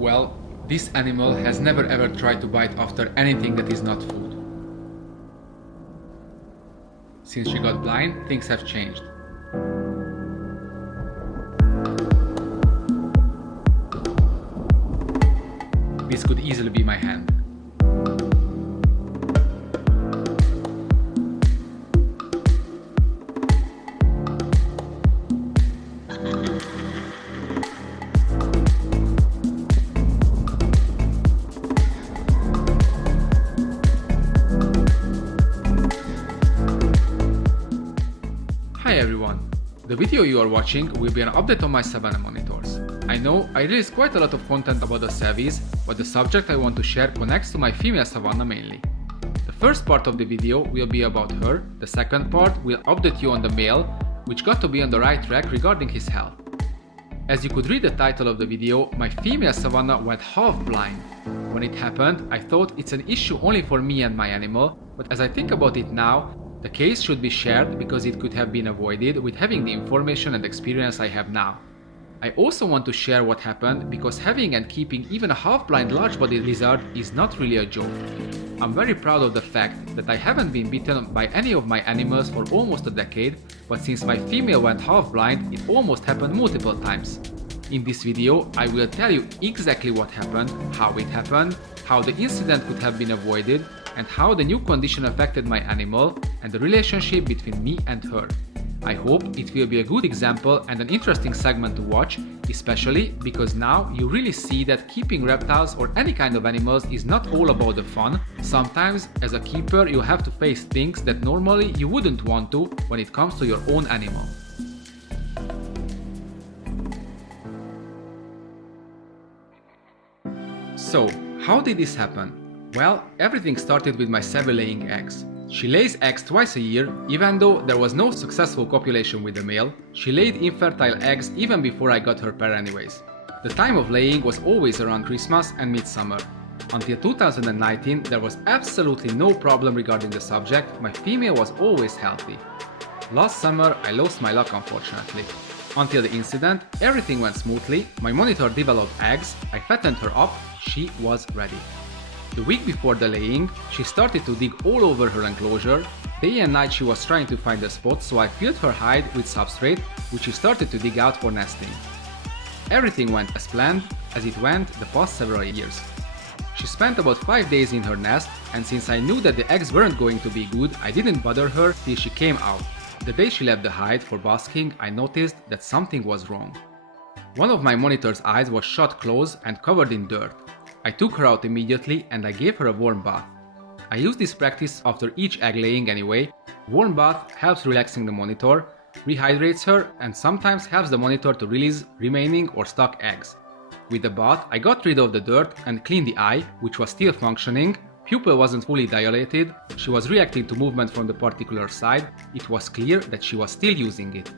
Well, this animal has never ever tried to bite after anything that is not food. Since she got blind, things have changed. This could easily be my hand. Hi everyone! The video you are watching will be an update on my Savannah monitors. I know I release quite a lot of content about the Cjbeards, but the subject I want to share connects to my female Savannah mainly. The first part of the video will be about her, the second part will update you on the male, which got to be on the right track regarding his health. As you could read the title of the video, my female Savannah went half blind. When it happened, I thought it's an issue only for me and my animal, but as I think about it now, the case should be shared because it could have been avoided with having the information and experience I have now. I also want to share what happened because having and keeping even a half-blind large-bodied lizard is not really a joke. I'm very proud of the fact that I haven't been bitten by any of my animals for almost a decade, but since my female went half-blind, it almost happened multiple times. In this video, I will tell you exactly what happened, how the incident could have been avoided, and how the new condition affected my animal and the relationship between me and her. I hope it will be a good example and an interesting segment to watch, especially because now you really see that keeping reptiles or any kind of animals is not all about the fun. Sometimes, as a keeper, you have to face things that normally you wouldn't want to when it comes to your own animal. So, how did this happen? Well, everything started with my Cjbeard laying eggs. She lays eggs twice a year, even though there was no successful copulation with the male. She laid infertile eggs even before I got her pair anyways. The time of laying was always around Christmas and midsummer. Until 2019 there was absolutely no problem regarding the subject, my female was always healthy. Last summer I lost my luck unfortunately. Until the incident, everything went smoothly, my monitor developed eggs, I fattened her up, she was ready. The week before the laying, she started to dig all over her enclosure. Day and night she was trying to find a spot, so I filled her hide with substrate, which she started to dig out for nesting. Everything went as planned, as it went the past several years. She spent about 5 days in her nest, and since I knew that the eggs weren't going to be good, I didn't bother her till she came out. The day she left the hide for basking, I noticed that something was wrong. One of my monitor's eyes was shut close and covered in dirt. I took her out immediately and I gave her a warm bath. I use this practice after each egg laying anyway. Warm bath helps relaxing the monitor, rehydrates her, and sometimes helps the monitor to release remaining or stuck eggs. With the bath, I got rid of the dirt and cleaned the eye, which was still functioning. Pupil wasn't fully dilated, she was reacting to movement from the particular side. It was clear that she was still using it.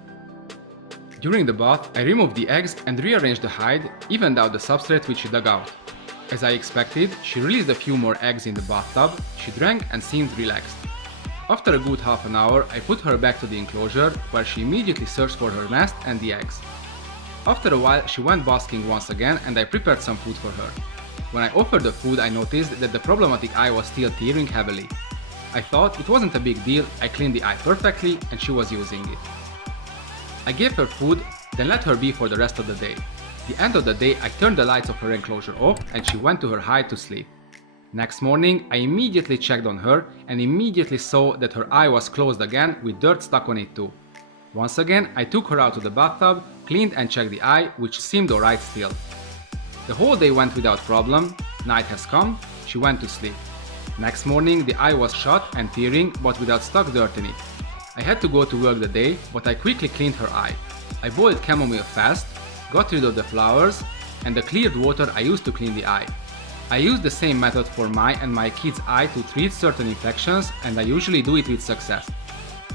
During the bath, I removed the eggs and rearranged the hide, evened out the substrate which she dug out. As I expected, she released a few more eggs in the bathtub, she drank and seemed relaxed. After a good half an hour, I put her back to the enclosure, where she immediately searched for her nest and the eggs. After a while, she went basking once again and I prepared some food for her. When I offered the food, I noticed that the problematic eye was still tearing heavily. I thought it wasn't a big deal, I cleaned the eye perfectly and she was using it. I gave her food, then let her be for the rest of the day. At the end of the day, I turned the lights of her enclosure off and she went to her hide to sleep. Next morning, I immediately checked on her and immediately saw that her eye was closed again with dirt stuck on it too. Once again, I took her out to the bathtub, cleaned and checked the eye, which seemed alright still. The whole day went without problem, night has come, she went to sleep. Next morning, the eye was shut and tearing, but without stuck dirt in it. I had to go to work the day, but I quickly cleaned her eye. I boiled chamomile fast, got rid of the flowers, and the cleared water I used to clean the eye. I use the same method for my and my kids' eye to treat certain infections, and I usually do it with success.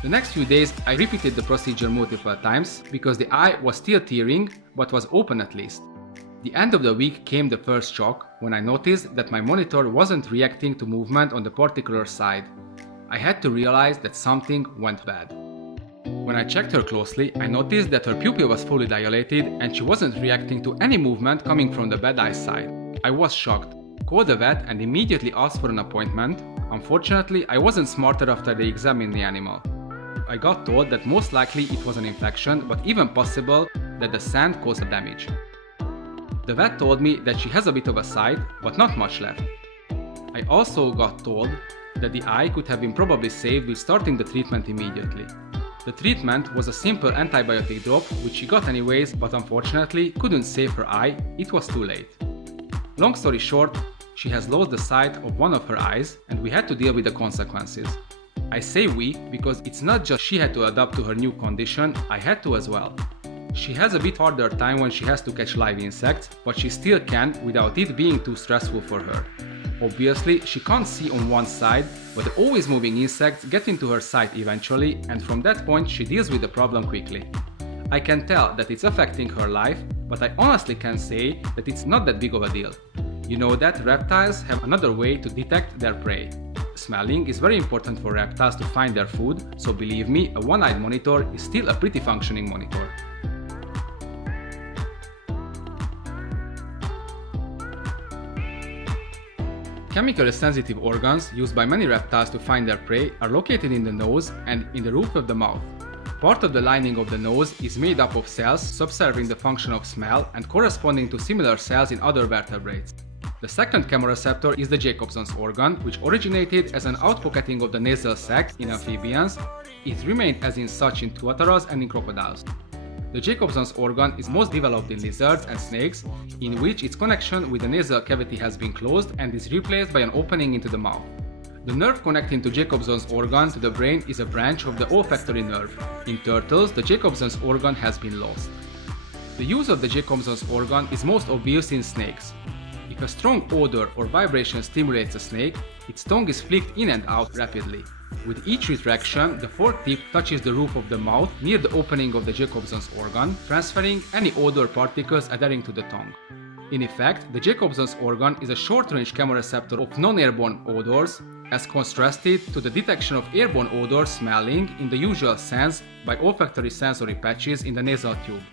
The next few days I repeated the procedure multiple times because the eye was still tearing, but was open at least. The end of the week came the first shock when I noticed that my monitor wasn't reacting to movement on the particular side. I had to realize that something went bad. When I checked her closely, I noticed that her pupil was fully dilated and she wasn't reacting to any movement coming from the bad eye side. I was shocked, called the vet and immediately asked for an appointment. Unfortunately, I wasn't smarter after they examined the animal. I got told that most likely it was an infection, but even possible that the sand caused the damage. The vet told me that she has a bit of a sight, but not much left. I also got told that the eye could have been probably saved with starting the treatment immediately. The treatment was a simple antibiotic drop, which she got anyways, but unfortunately couldn't save her eye, it was too late. Long story short, she has lost the sight of one of her eyes and we had to deal with the consequences. I say we because it's not just she had to adapt to her new condition, I had to as well. She has a bit harder time when she has to catch live insects, but she still can without it being too stressful for her. Obviously, she can't see on one side, but the always moving insects get into her sight eventually, and from that point she deals with the problem quickly. I can tell that it's affecting her life, but I honestly can say that it's not that big of a deal. You know that reptiles have another way to detect their prey. Smelling is very important for reptiles to find their food, so believe me, a one-eyed monitor is still a pretty functioning monitor. Chemically sensitive organs used by many reptiles to find their prey are located in the nose and in the roof of the mouth. Part of the lining of the nose is made up of cells subserving the function of smell and corresponding to similar cells in other vertebrates. The second chemoreceptor is the Jacobson's organ, which originated as an outpocketing of the nasal sac in amphibians. It remained as in such in tuataras and in crocodiles. The Jacobson's organ is most developed in lizards and snakes, in which its connection with the nasal cavity has been closed and is replaced by an opening into the mouth. The nerve connecting to Jacobson's organ to the brain is a branch of the olfactory nerve. In turtles, the Jacobson's organ has been lost. The use of the Jacobson's organ is most obvious in snakes. If a strong odor or vibration stimulates a snake, its tongue is flicked in and out rapidly. With each retraction, the fork tip touches the roof of the mouth near the opening of the Jacobson's organ, transferring any odor particles adhering to the tongue. In effect, the Jacobson's organ is a short-range chemoreceptor of non-airborne odors, as contrasted to the detection of airborne odors smelling in the usual sense by olfactory sensory patches in the nasal tube.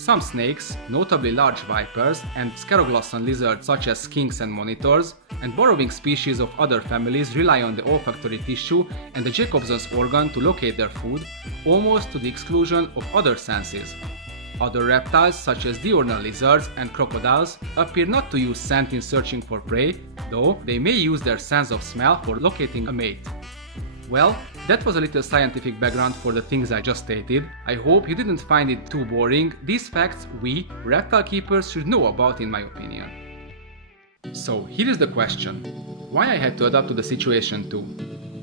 Some snakes, notably large vipers and scaroglossan lizards such as skinks and monitors, and burrowing species of other families rely on the olfactory tissue and the Jacobson's organ to locate their food, almost to the exclusion of other senses. Other reptiles such as diurnal lizards and crocodiles appear not to use scent in searching for prey, though they may use their sense of smell for locating a mate. Well, that was a little scientific background for the things I just stated. I hope you didn't find it too boring. These facts we, reptile keepers, should know about in my opinion. So here is the question. Why I had to adapt to the situation too?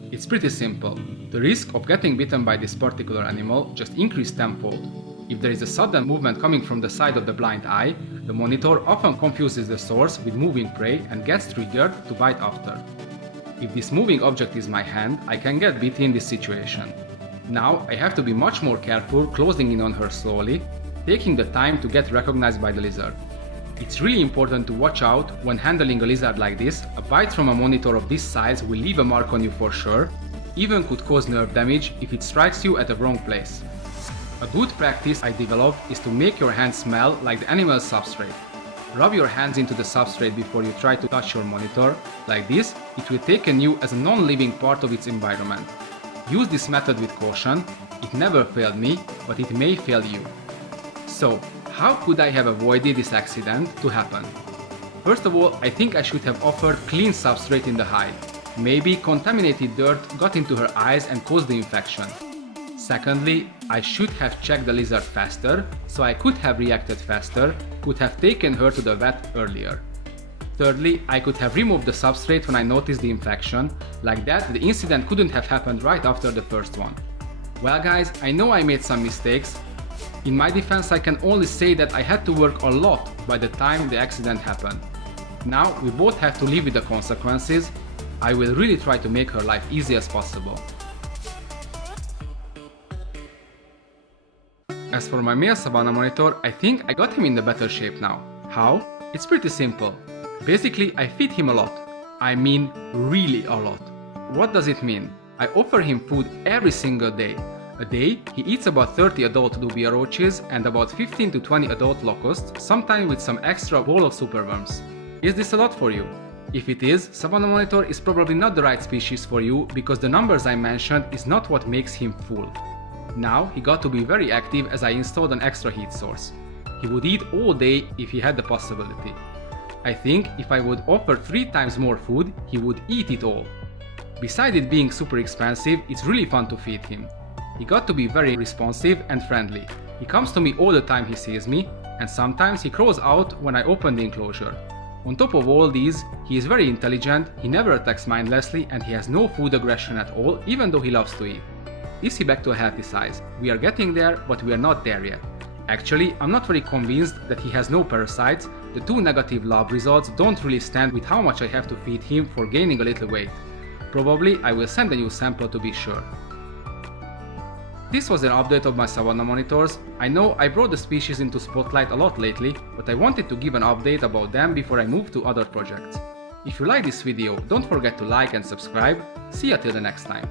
It's pretty simple. The risk of getting bitten by this particular animal just increased tenfold. If there is a sudden movement coming from the side of the blind eye, the monitor often confuses the source with moving prey and gets triggered to bite after. If this moving object is my hand, I can get bit in this situation. Now I have to be much more careful closing in on her slowly, taking the time to get recognized by the lizard. It's really important to watch out when handling a lizard like this. A bite from a monitor of this size will leave a mark on you for sure, even could cause nerve damage if it strikes you at the wrong place. A good practice I developed is to make your hands smell like the animal's substrate. Rub your hands into the substrate before you try to touch your monitor. Like this, it will take in you as a non-living part of its environment. Use this method with caution. It never failed me, but it may fail you. So, how could I have avoided this accident to happen? First of all, I think I should have offered clean substrate in the hide. Maybe contaminated dirt got into her eyes and caused the infection. Secondly, I should have checked the lizard faster, so I could have reacted faster, could have taken her to the vet earlier. Thirdly, I could have removed the substrate when I noticed the infection. Like that, the incident couldn't have happened right after the first one. Well guys, I know I made some mistakes. In my defense, I can only say that I had to work a lot by the time the accident happened. Now, we both have to live with the consequences. I will really try to make her life easy as possible. As for my male Savannah Monitor, I think I got him in the better shape now. How? It's pretty simple. Basically, I feed him a lot. I mean, really a lot. What does it mean? I offer him food every single day. A day, he eats about 30 adult dubia roaches and about 15 to 20 adult locusts, sometimes with some extra bowl of superworms. Is this a lot for you? If it is, Savannah Monitor is probably not the right species for you because the numbers I mentioned is not what makes him full. Now he got to be very active as I installed an extra heat source. He would eat all day if he had the possibility. I think if I would offer 3 times more food, he would eat it all. Besides it being super expensive, it's really fun to feed him. He got to be very responsive and friendly. He comes to me all the time he sees me, and sometimes he crawls out when I open the enclosure. On top of all these, he is very intelligent, he never attacks mindlessly, and he has no food aggression at all, even though he loves to eat. Is he back to a healthy size? We are getting there, but we are not there yet. Actually, I'm not very convinced that he has no parasites. The 2 negative lab results don't really stand with how much I have to feed him for gaining a little weight. Probably I will send a new sample to be sure. This was an update of my Savannah monitors. I know I brought the species into spotlight a lot lately, but I wanted to give an update about them before I move to other projects. If you like this video, don't forget to like and subscribe. See you till the next time.